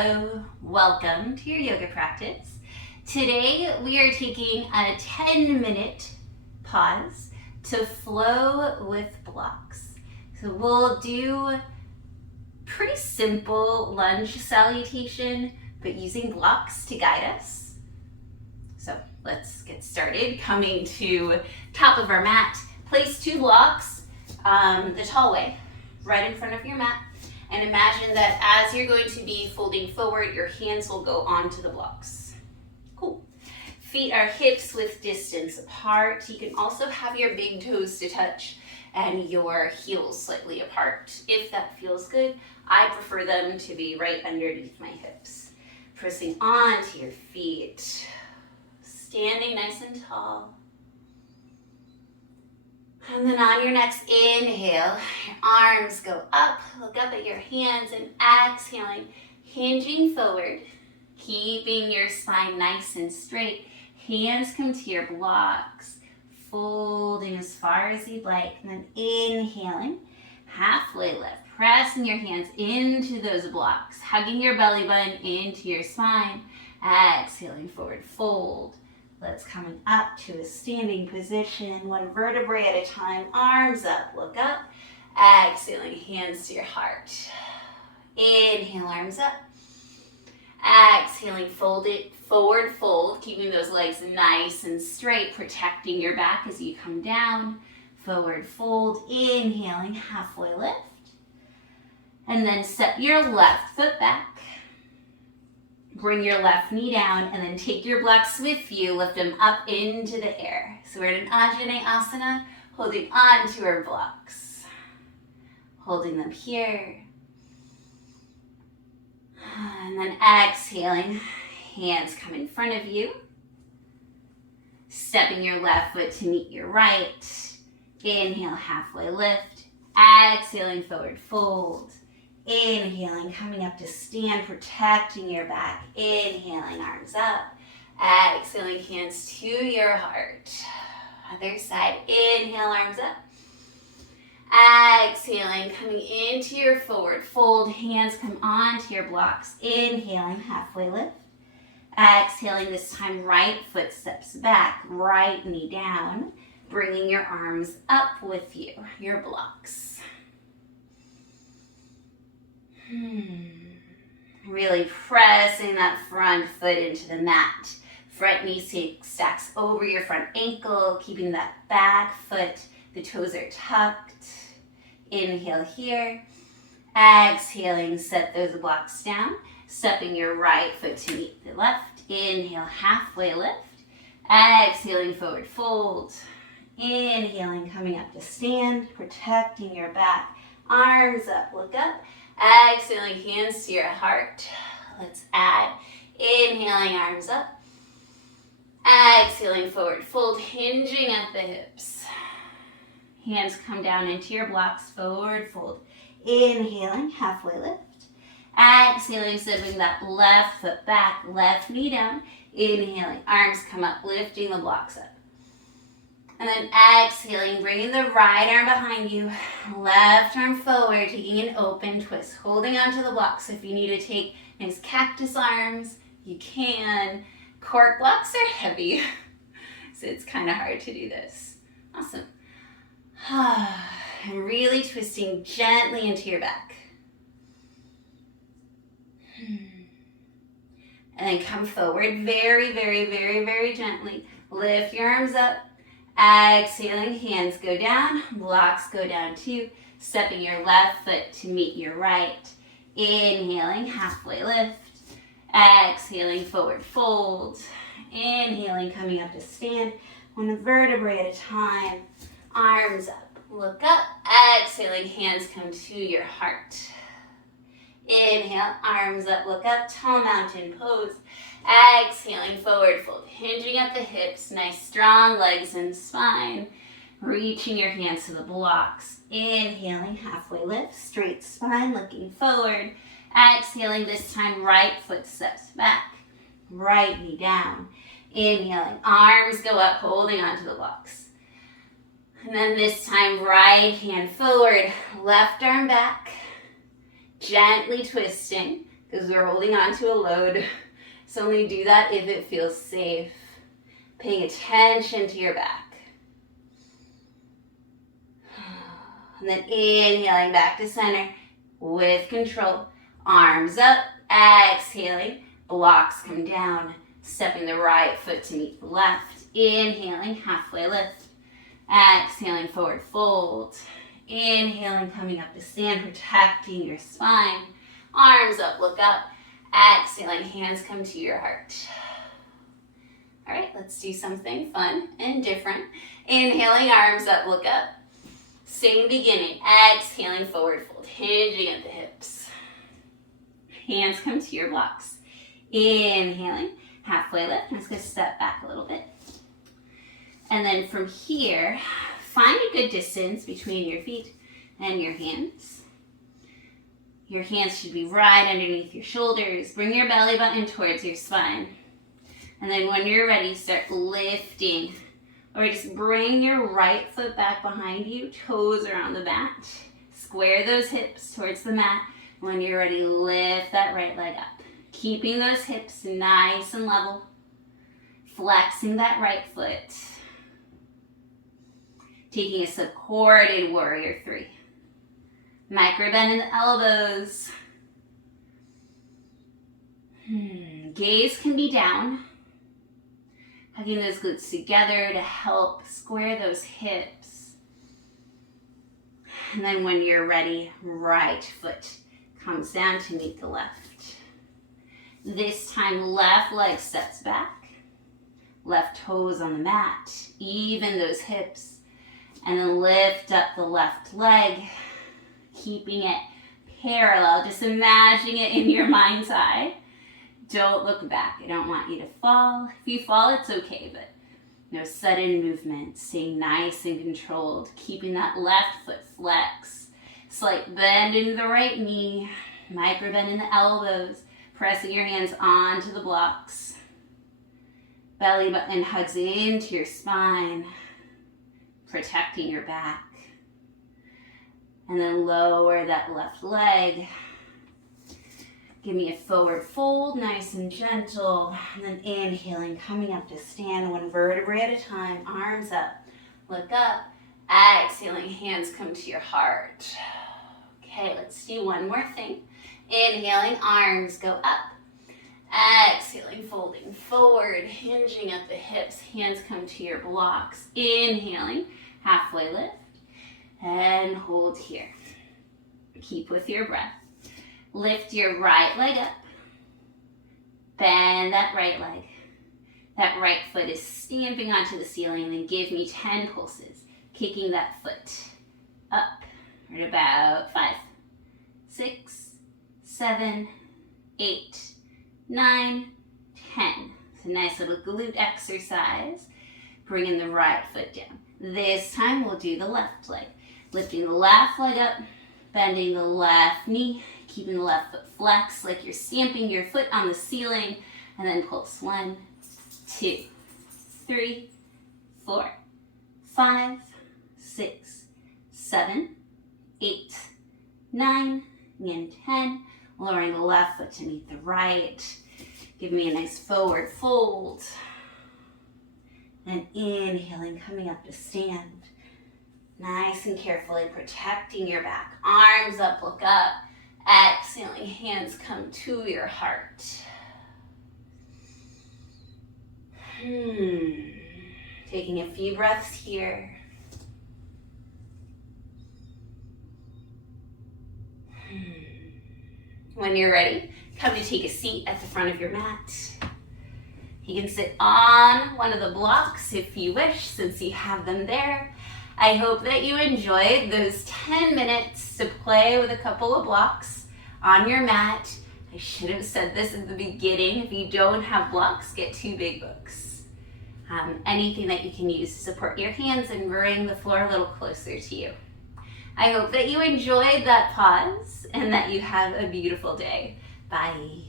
Hello, welcome to your yoga practice. Today we are taking a 10-minute pause to flow with blocks. So we'll do pretty simple lunge salutation, but using blocks to guide us. So let's get started. Coming to top of our mat, place 2 blocks the tall way, right in front of your mat. And imagine that as you're going to be folding forward, your hands will go onto the blocks. Cool. Feet are hips width distance apart. You can also have your big toes to touch and your heels slightly apart. If that feels good, I prefer them to be right underneath my hips. Pressing onto your feet. Standing nice and tall. And then on your next inhale, your arms go up, look up at your hands, and exhaling, hinging forward, keeping your spine nice and straight. Hands come to your blocks, folding as far as you'd like, and then inhaling, halfway lift, pressing your hands into those blocks, hugging your belly button into your spine, exhaling forward, fold. Let's coming up to a standing position, one vertebrae at a time, arms up, look up, exhaling, hands to your heart. Inhale, arms up. Exhaling, fold it, forward fold, keeping those legs nice and straight, protecting your back as you come down. Forward fold, inhaling, halfway lift. And then step your left foot back. Bring your left knee down and then take your blocks with you, lift them up into the air. So we're in an Anjaneyasana, holding on to our blocks. Holding them here. And then exhaling, hands come in front of you. Stepping your left foot to meet your right. Inhale, halfway lift. Exhaling, forward fold. Inhaling, coming up to stand, protecting your back. Inhaling, arms up. Exhaling, hands to your heart. Other side, inhale, arms up. Exhaling, coming into your forward fold. Hands come onto your blocks. Inhaling, halfway lift. Exhaling, this time right foot steps back, right knee down. Bringing your arms up with you, your blocks. Really pressing that front foot into the mat. Front knee stacks over your front ankle, keeping that back foot. The toes are tucked. Inhale here. Exhaling, set those blocks down. Stepping your right foot to meet the left. Inhale, halfway lift. Exhaling, forward fold. Inhaling, coming up to stand, protecting your back. Arms up, look up. Exhaling, hands to your heart. Let's add. Inhaling, arms up. Exhaling, forward fold, hinging at the hips. Hands come down into your blocks, forward fold. Inhaling, halfway lift. Exhaling, stepping that left foot back, left knee down. Inhaling, arms come up, lifting the blocks up. And then exhaling, bringing the right arm behind you, left arm forward, taking an open twist, holding onto the blocks. If you need to take nice cactus arms, you can. Cork blocks are heavy, so it's kind of hard to do this. Awesome. And really twisting gently into your back. And then come forward very, very, very, very gently. Lift your arms up. Exhaling, hands go down, blocks go down too. Stepping your left foot to meet your right. Inhaling, halfway lift. Exhaling, forward fold. Inhaling, coming up to stand. One vertebrae at a time. Arms up, look up. Exhaling, hands come to your heart. Inhale, arms up, look up. Tall mountain pose. Exhaling, forward fold, hinging at the hips, nice strong legs and spine. Reaching your hands to the blocks. Inhaling, halfway lift, straight spine, looking forward. Exhaling, this time right foot steps back, right knee down. Inhaling, arms go up, holding onto the blocks. And then this time right hand forward, left arm back. Gently twisting, because we're holding on to a load. So only do that if it feels safe. Paying attention to your back. And then inhaling back to center with control. Arms up, exhaling. Blocks come down. Stepping the right foot to meet the left. Inhaling, halfway lift. Exhaling, forward fold. Inhaling, coming up to stand, protecting your spine. Arms up, look up. Exhaling, hands come to your heart. All right, let's do something fun and different. Inhaling, arms up, look up. Same beginning. Exhaling, forward fold, hinging at the hips. Hands come to your blocks. Inhaling, halfway lift. I'm just going to step back a little bit. And then from here, find a good distance between your feet and your hands. Your hands should be right underneath your shoulders. Bring your belly button towards your spine. And then when you're ready, start lifting. Or just bring your right foot back behind you, toes around the mat. Square those hips towards the mat. When you're ready, lift that right leg up. Keeping those hips nice and level. Flexing that right foot. Taking a supported warrior 3. Micro bend in the elbows. Gaze can be down. Hugging those glutes together to help square those hips. And then when you're ready, right foot comes down to meet the left. This time, left leg steps back. Left toes on the mat. Even those hips. And then lift up the left leg, keeping it parallel. Just imagine it in your mind's eye. Don't look back. I don't want you to fall. If you fall, it's okay, but no sudden movement. Staying nice and controlled, keeping that left foot flex. Slight bend into the right knee, micro bend in the elbows, pressing your hands onto the blocks. Belly button hugs into your spine, protecting your back. And then lower that left leg. Give me a forward fold, nice and gentle. And then inhaling, coming up to stand, one vertebrae at a time. Arms up, look up. Exhaling, hands come to your heart. Okay, let's do one more thing. Inhaling, arms go up. Exhaling, folding forward, hinging at the hips. Hands come to your blocks. Inhaling, halfway lift. And hold here. Keep with your breath. Lift your right leg up. Bend that right leg. That right foot is stamping onto the ceiling, and then give me 10 pulses. Kicking that foot up at about 5, 6, 7, 8, 9, 10. It's a nice little glute exercise. Bringing the right foot down. This time we'll do the left leg. Lifting the left leg up, bending the left knee, keeping the left foot flexed like you're stamping your foot on the ceiling, and then pulse 1, 2, 3, 4, 5, 6, 7, 8, 9, and 10. Lowering the left foot to meet the right. Give me a nice forward fold. And inhaling, coming up to stand. Nice and carefully protecting your back. Arms up, look up. Exhaling, hands come to your heart. Taking a few breaths here. When you're ready, come to take a seat at the front of your mat. You can sit on one of the blocks if you wish, since you have them there. I hope that you enjoyed those 10 minutes to play with a couple of blocks on your mat. I should have said this at the beginning. If you don't have blocks, get 2 big books. Anything that you can use to support your hands and bring the floor a little closer to you. I hope that you enjoyed that pause and that you have a beautiful day. Bye.